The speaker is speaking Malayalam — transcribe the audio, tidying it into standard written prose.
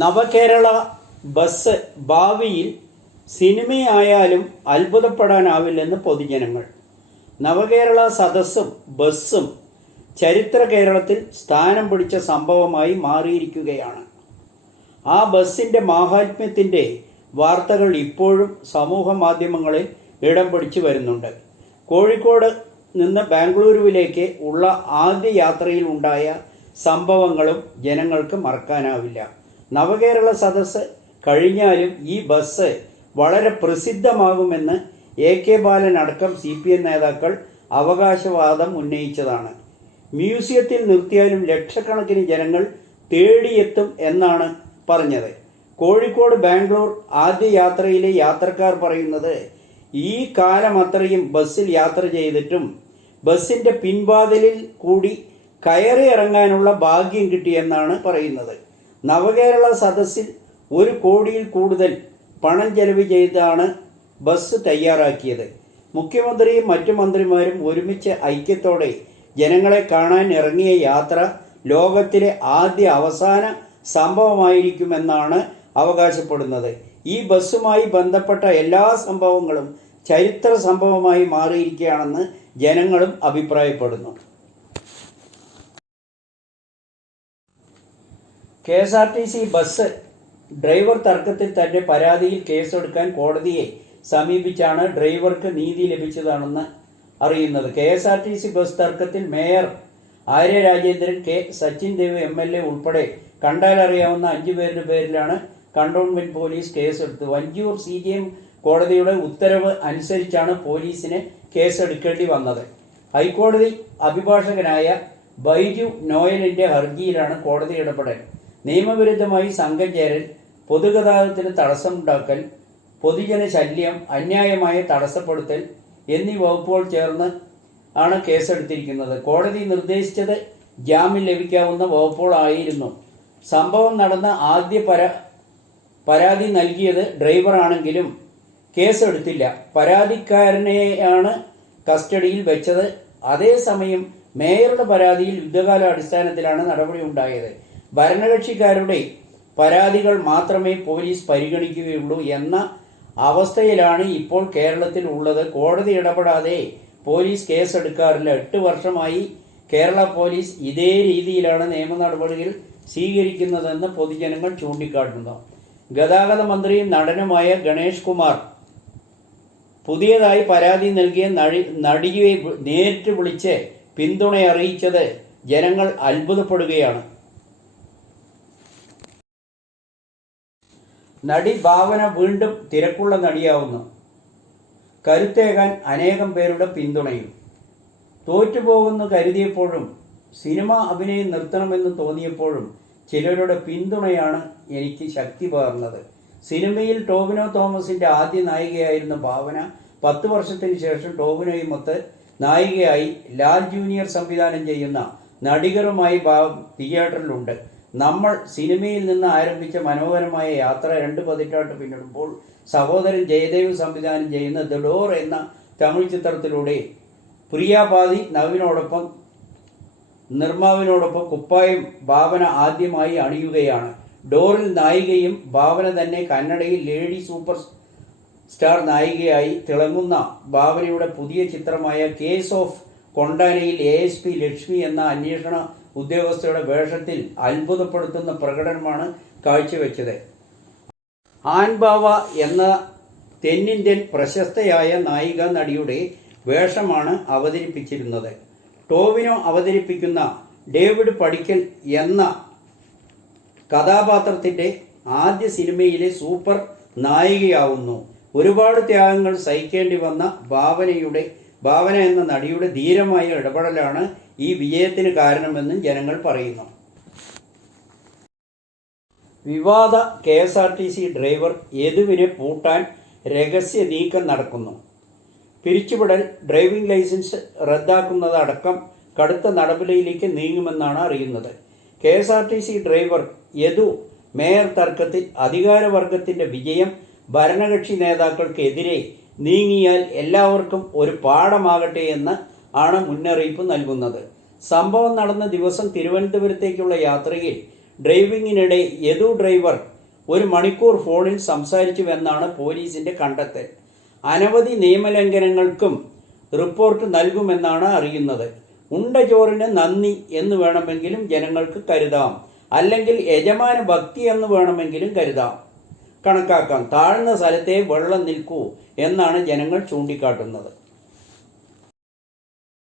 നവകേരള ബസ് ഭാവിയിൽ സിനിമയായാലും അത്ഭുതപ്പെടാനാവില്ലെന്ന് പൊതുജനങ്ങൾ. നവകേരള സദസ്സും ബസ്സും ചരിത്ര കേരളത്തിൽ സ്ഥാനം പിടിച്ച സംഭവമായി മാറിയിരിക്കുകയാണ്. ആ ബസ്സിൻ്റെ മാഹാത്മ്യത്തിൻ്റെ വാർത്തകൾ ഇപ്പോഴും സമൂഹ മാധ്യമങ്ങളിൽ ഇടം പിടിച്ചു വരുന്നുണ്ട്. കോഴിക്കോട് നിന്ന് ബാംഗ്ലൂരുവിലേക്ക് ഉള്ള ആദ്യ യാത്രയിൽ ഉണ്ടായ സംഭവങ്ങളും ജനങ്ങൾക്ക് മറക്കാനാവില്ല. നവകേരള സദസ്സ് കഴിഞ്ഞാലും ഈ ബസ് വളരെ പ്രസിദ്ധമാകുമെന്ന് AK ബാലൻ അടക്കം CPM നേതാക്കൾ അവകാശവാദം ഉന്നയിച്ചതാണ്. മ്യൂസിയത്തിൽ നിർത്തിയാലും ലക്ഷക്കണക്കിന് ജനങ്ങൾ തേടിയെത്തും എന്നാണ് പറഞ്ഞത്. കോഴിക്കോട് ബാംഗ്ലൂർ ആദ്യ യാത്രയിലെ യാത്രക്കാർ പറയുന്നത് ഈ കാലം അത്രയും ബസ്സിൽ യാത്ര ചെയ്തിട്ടും ബസ്സിൻ്റെ പിൻവാതിലിൽ കൂടി കയറി ഇറങ്ങാനുള്ള ഭാഗ്യം കിട്ടിയെന്നാണ് പറയുന്നത്. നവകേരള സദസ്സിൽ 1 കോടിയിൽ കൂടുതൽ പണം ചെലവ് ചെയ്താണ് ബസ് തയ്യാറാക്കിയത്. മുഖ്യമന്ത്രിയും മറ്റു മന്ത്രിമാരും ഒരുമിച്ച് ഐക്യത്തോടെ ജനങ്ങളെ കാണാൻ ഇറങ്ങിയ യാത്ര ലോകത്തിലെ ആദ്യ അവസാന സംഭവമായിരിക്കുമെന്നാണ് അവകാശപ്പെടുന്നത്. ഈ ബസ്സുമായി ബന്ധപ്പെട്ട എല്ലാ സംഭവങ്ങളും ചരിത്ര സംഭവമായി മാറിയിരിക്കുകയാണെന്ന് ജനങ്ങളും അഭിപ്രായപ്പെടുന്നു. KSRTC ബസ് ഡ്രൈവർ തർക്കത്തിൽ തന്റെ പരാതിയിൽ കേസെടുക്കാൻ കോടതിയെ സമീപിച്ചാണ് ഡ്രൈവർക്ക് നീതി ലഭിച്ചതാണെന്ന് അറിയുന്നത്. KSRTC ബസ് തർക്കത്തിൽ മേയർ ആര്യ രാജേന്ദ്രൻ, സച്ചിൻ ദേവ് MLA ഉൾപ്പെടെ കണ്ടാലറിയാവുന്ന 5 പേരുടെ പേരിലാണ് കണ്ടോൺമെന്റ് പോലീസ് കേസെടുത്തത്. വഞ്ചിയൂർ CJM കോടതിയുടെ ഉത്തരവ് അനുസരിച്ചാണ് പോലീസിന് കേസെടുക്കേണ്ടി വന്നത്. ഹൈക്കോടതി അഭിഭാഷകനായ ബൈജു നോയലിന്റെ ഹർജിയിലാണ് കോടതി ഇടപെടൽ. നിയമവിരുദ്ധമായി സംഘം ചേരൽ, പൊതുഗതാഗതത്തിന് തടസ്സമുണ്ടാക്കൽ, പൊതുജന ശല്യം, അന്യായമായ തടസ്സപ്പെടുത്തൽ എന്നീ വകുപ്പുകൾ ചേർന്ന് ആണ് കേസെടുത്തിരിക്കുന്നത്. കോടതി നിർദ്ദേശിച്ചത് ജാമ്യം ലഭിക്കാവുന്ന വകുപ്പുകളായിരുന്നു. സംഭവം നടന്ന ആദ്യ പരാതി നൽകിയത് ഡ്രൈവറാണെങ്കിലും കേസെടുത്തില്ല. പരാതിക്കാരനെയാണ് കസ്റ്റഡിയിൽ വെച്ചത്. അതേസമയം മേയറുടെ പരാതിയിൽ യുദ്ധകാല അടിസ്ഥാനത്തിലാണ് നടപടി ഉണ്ടായത്. ഭരണകക്ഷിക്കാരുടെ പരാതികൾ മാത്രമേ പോലീസ് പരിഗണിക്കുകയുള്ളൂ എന്ന അവസ്ഥയിലാണ് ഇപ്പോൾ കേരളത്തിൽ ഉള്ളത്. കോടതി ഇടപെടാതെ പോലീസ് കേസെടുക്കാറില്ല. 8 വർഷമായി കേരള പോലീസ് ഇതേ രീതിയിലാണ് നിയമ നടപടികൾ സ്വീകരിക്കുന്നതെന്ന് പൊതുജനങ്ങൾ ചൂണ്ടിക്കാട്ടുന്നു. ഗതാഗത മന്ത്രിയും നടനുമായ ഗണേഷ് കുമാർ പുതിയതായി പരാതി നൽകിയ നടിയെ നേരിട്ട് വിളിച്ച് പിന്തുണ അറിയിച്ചത് ജനങ്ങൾ അത്ഭുതപ്പെടുകയാണ്. നടി ഭാവന വീണ്ടും തിരക്കുള്ള നടിയാവുന്നു. കരുത്തേകാൻ അനേകം പേരുടെ പിന്തുണയും. തോറ്റുപോകുന്നു കരുതിയപ്പോഴും സിനിമ അഭിനയം നിർത്തണമെന്ന് തോന്നിയപ്പോഴും ചിലരുടെ പിന്തുണയാണ് എനിക്ക് ശക്തി പകർന്നത്. സിനിമയിൽ ടോവിനോ തോമസിന്റെ ആദ്യ നായികയായിരുന്ന ഭാവന 10 വർഷത്തിന് ശേഷം ടോവിനോയുമൊത്ത് നായികയായി ലാൽ ജൂനിയർ സംവിധാനം ചെയ്യുന്ന നടികരുമായി തിയേറ്ററിലുണ്ട്. നമ്മൾ സിനിമയിൽ നിന്ന് ആരംഭിച്ച മനോഹരമായ യാത്ര 2 പതിറ്റാണ്ട് പിന്നിടുമ്പോൾ സഹോദരൻ ജയദേവ് സംവിധാനം ചെയ്യുന്ന ദ ഡോർ എന്ന തമിഴ് ചിത്രത്തിലൂടെ പ്രിയാപാതി നിർമ്മാവിനോടൊപ്പം കുപ്പായം ഭാവന ആദ്യമായി അണിയുകയാണ്. ഡോറിൽ നായികയും ഭാവന തന്നെ. കന്നഡയിൽ ലേഡി സൂപ്പർ സ്റ്റാർ നായികയായി തിളങ്ങുന്ന ഭാവനയുടെ പുതിയ ചിത്രമായ കേസ് ഓഫ് കൊണ്ടാനയിൽ ASP ലക്ഷ്മി എന്ന അന്വേഷണ ഉദ്യോഗസ്ഥയുടെ വേഷത്തിൽ അത്ഭുതപ്പെടുത്തുന്ന പ്രകടനമാണ് കാഴ്ചവെച്ചത്. ആൻബാവ എന്ന തെന്നിന്ത്യൻ പ്രശസ്തയായ നായിക നടിയുടെ വേഷമാണ് അവതരിപ്പിച്ചിരുന്നത്. ടോവിനോ അവതരിപ്പിക്കുന്ന ഡേവിഡ് പടിക്കൽ എന്ന കഥാപാത്രത്തിൻ്റെ ആദ്യ സിനിമയിലെ സൂപ്പർ നായികയാവുന്നു. ഒരുപാട് ത്യാഗങ്ങൾ സഹിക്കേണ്ടി വന്ന ഭാവന എന്ന നടിയുടെ ധീരമായ ഇടപെടലാണ് ഈ വിജയത്തിന് കാരണമെന്നും ജനങ്ങൾ പറയുന്നു. വിവാദ KSRTC ഡ്രൈവർ യദുവിനെ പൂട്ടാൻ രഹസ്യ നീക്കം നടക്കുന്നു. പിരിച്ചുവിടൽ, ഡ്രൈവിംഗ് ലൈസൻസ് റദ്ദാക്കുന്നതടക്കം കടുത്ത നടപടിയിലേക്ക് നീങ്ങുമെന്നാണ് അറിയുന്നത്. KSRTC ഡ്രൈവർ യദു മേയർ തർക്കത്തിൽ അധികാരവർഗത്തിൻ്റെ വിജയം ഭരണകക്ഷി നേതാക്കൾക്കെതിരെ നീങ്ങിയാൽ എല്ലാവർക്കും ഒരു പാഠമാകട്ടെ എന്ന് ആണ് മുന്നറിയിപ്പ് നൽകുന്നത്. സംഭവം നടന്ന ദിവസം തിരുവനന്തപുരത്തേക്കുള്ള യാത്രയിൽ ഡ്രൈവിങ്ങിനിടെ യദു ഡ്രൈവർ 1 മണിക്കൂർ ഫോണിൽ സംസാരിച്ചുവെന്നാണ് പോലീസിന്റെ കണ്ടെത്തൽ. അനവധി നിയമലംഘനങ്ങൾക്കും റിപ്പോർട്ട് നൽകുമെന്നാണ് അറിയുന്നത്. ഉണ്ട ചോറിന് നന്ദി എന്ന് വേണമെങ്കിലും ജനങ്ങൾക്ക് കരുതാം, അല്ലെങ്കിൽ യജമാന ഭക്തി എന്ന് വേണമെങ്കിലും കണക്കാക്കാം. താഴ്ന്ന സ്ഥലത്തെ വെള്ളം നിൽക്കൂ എന്നാണ് ജനങ്ങൾ ചൂണ്ടിക്കാട്ടുന്നത്.